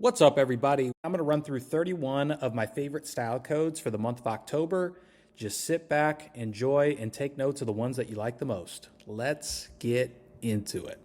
What's up, everybody? I'm going to run through 31 of my favorite style codes for the month of October. Just sit back, enjoy, and take notes of the ones that you like the most. Let's get into it.